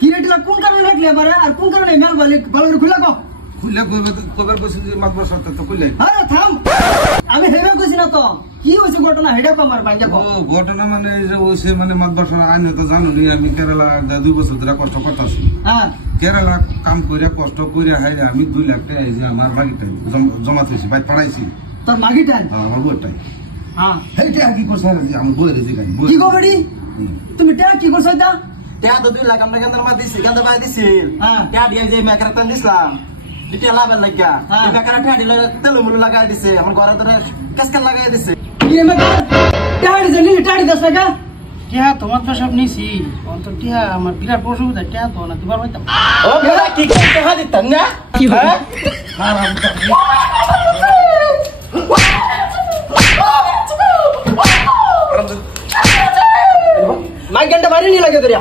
কি রেটিলা কোন কারণে রাখলে এবারে আর কোন কারণে মেল বলে বলে খুলে কো খুলে কইবার কইছি যে মাতবার সাথে তো কইলাই আরে থাম আমি হেবে কইছি না তো কি হইছে ঘটনা হেডা কো আমার ভাঙ্গা কো ও ঘটনা মানে এই যে ওইছে মানে মাতবার সাথে আইনে তো জানো নি আমি কেরালা 2 বছর ধরে কষ্ট করতেছি হ্যাঁ কেরালা কাম কইরা কষ্ট কইরা হাইরে আমি 2 লাখ টাকা এই যে আমার বাড়িতে জমা থইছি ভাই পড়াইছি তোর মাগিটাই আমার বউটাই হ্যাঁ এইটা কি করছ রে আমার বউয়ের যে গাই কি গো বাড়ি তুমি টা কি করছ এটা টা তো 2 লাখ আমরা কেন্দ্র মা দিছি কেন্দ্র মা দিছি হ্যাঁ টা দিয়ে যে মেকরাতন দিছলাম দিতে লাভের লাগিয়া এই মেকরা টা দিলে তেলমুলু লাগাই দিছে আমার ঘরে ধরে কাসকান লাগাই দিছে কি মে টাড়ি জনি টাড়ি দছ টাকা টিয়া তোমার তো সব নিছি অন্তর টিয়া আমার বিরাট অসুবিধা টিয়া তো না দুবার হইতাম ও মেরা কি টাকা দিতেন না কি হয় হারাম মাইকেলটা বাড়ি নি লাগে তোরা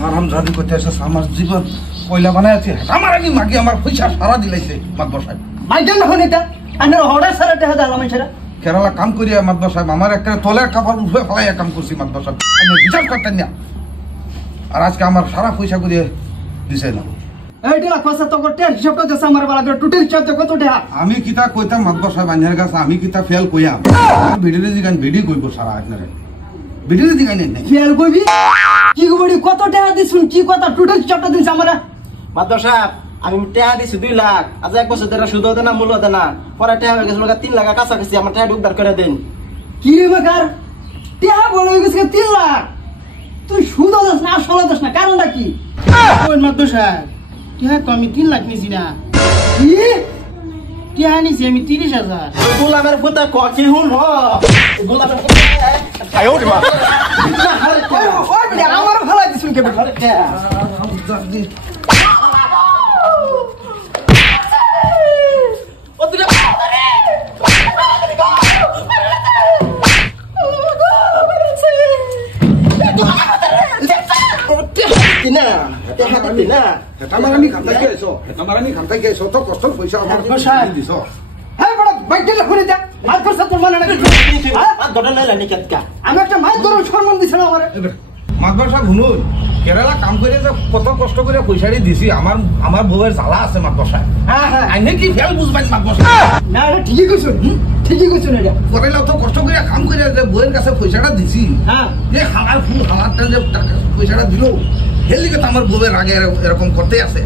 হারাম জাদি করতে এসে আমার জীবন কয়লা বানাইছে আমার আগে মাগি আমার পয়সা সারা দিলাইছে মাতবার সাহেব মাইকেল না হনিতা আনার হড়া সারা টাকা দালাম ছেড়া কেরালা কাম করিয়া মাতবার সাহেব আমার একটা তলের কাপড় উঠে ফেলাই কাম করছি মাতবার সাহেব আমি বিচার করতেন না আর আজকে আমার সারা পয়সা করিয়ে দিছে না এইটা কথা তো করতে হিসাব করতে আমার বালা টোটাল চার্জ কত টাকা আমি কিতা কইতাম মাতবার সাহেব আইনের কাছে আমি কিতা ফেল কইয়াম ভিডিও দিগান ভিডিও কইব সারা আপনারে ভিডিও দিগান নাই ফেল কইবি কি গবড়ি কত টাকা দিছুন কি কথা টোটাল চারটা দিন আমরা মাদ্র সাহেব আমি টাকা দিছি 2 লাখ আজ এক বছর ধরে সুদ দেনা মূল্য দেনা পরে টাকা হয়ে গেছিল 3 লাখ কাছাকাছি আমার টাকা উদ্ধার করে দেন কি রে মাকার টাকা বলে গেছে 3 লাখ তুই সুদ দাস না আসল দাস না কারণটা কি ওই মাত্র সাহেব টিয়া তো আমি 3 লাখ নিছি না কি টিয়া নিছি আমি 30,000 গোলামের ফুটা কি হুন হ গোলামের আয়ো রে মা ওই বলে আমার ভালো দিছুন কে বলে আমি খান্তাই গেছো তো কষ্ট পয়সা আমার দিছ হ্যাঁ বড় বাইকেল খুলে দে মার করছ তোর মনে নাকি আমি একটা মাছ ধরুন সম্মান দিছ না আমারে মাতবার সাহেব শুনুন কেরালা কাম করে যে কত কষ্ট করে পয়সাটি দিছি আমার বউয়ের জ্বালা আছে মাতবার সাহেব হ্যাঁ হ্যাঁ আইনে কি ফেল বুঝবেন মাতবার সাহেব না ঠিকই কইছুন ঠিকই কইছুন এটা করাইলে তো কষ্ট করে কাম করে যে বউয়ের কাছে পয়সাটা দিছি হ্যাঁ যে হালার ফুল হালারটা যে পয়সাটা দিল হেল দিকে তো আমার বউয়ের আগে এরকম করতে আছে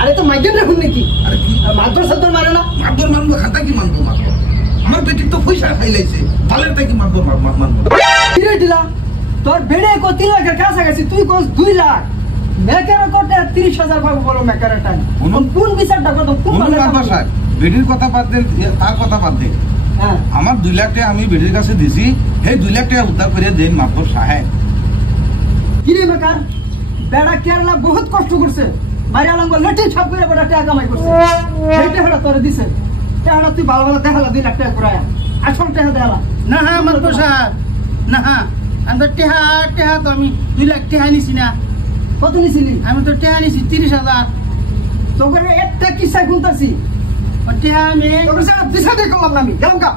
আরে তো মাইকেল রাখুন নাকি আরে কি মারধর সাদর মারে না মাতবার মানবো খাতা কি মানবো মাতবার আমার বেটি তো পয়সা খাইলাইছে তালের কি মাতবার মানবো কি রে দিলা তোর বেড়ে কো 3 লাখের কাছাকাছি তুই কোস 2 লাখ মেকার কোটে 30,000 পাবো বলো মেকার টান কোন বিচারটা কত কোন মাতবার সাহেব বেটির কথা বাদ দেন তার কথা বাদ দেন হ্যাঁ আমার 2 লাখ টাকা আমি বেটির কাছে দিছি সেই 2 লাখ টাকা উদ্ধার করে দেন মাতবার সাহেব কি রে মেকার বেড়া কেরালা বহুত কষ্ট করছে মারিয়ালাম লাঠি ছাপ করে বেড়া টাকা কামাই করছে সেইটা হড়া তোরে দিছে টাকা তুই ভালো ভালো দেখালা 2 লাখ টাকা করায়া আসল টাকা দেখালা না হ্যাঁ মাত্র সাহেব না হ্যাঁ আমি টিয়া টিয়া তো আমি 2 লাখ টিয়া নিছি না কত নিছিলি আমি তো টিয়া নিছি 30,000 তোকে একটা কিসা গুনতাছি টিয়া আমি তোকে সারা দিশা দিয়ে করলাম না আমি গেলাম কা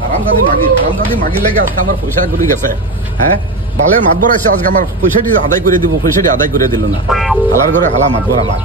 হারামজাদি মাগি লাগে আজকে আমার পয়সা ঘুরে গেছে হ্যাঁ ভালে মাতবর আছে আজকে আমার পয়সাটি আদায় করে দিব পয়সাটি আদায় করে দিল না হালার ঘরে হালা মাতবর আমার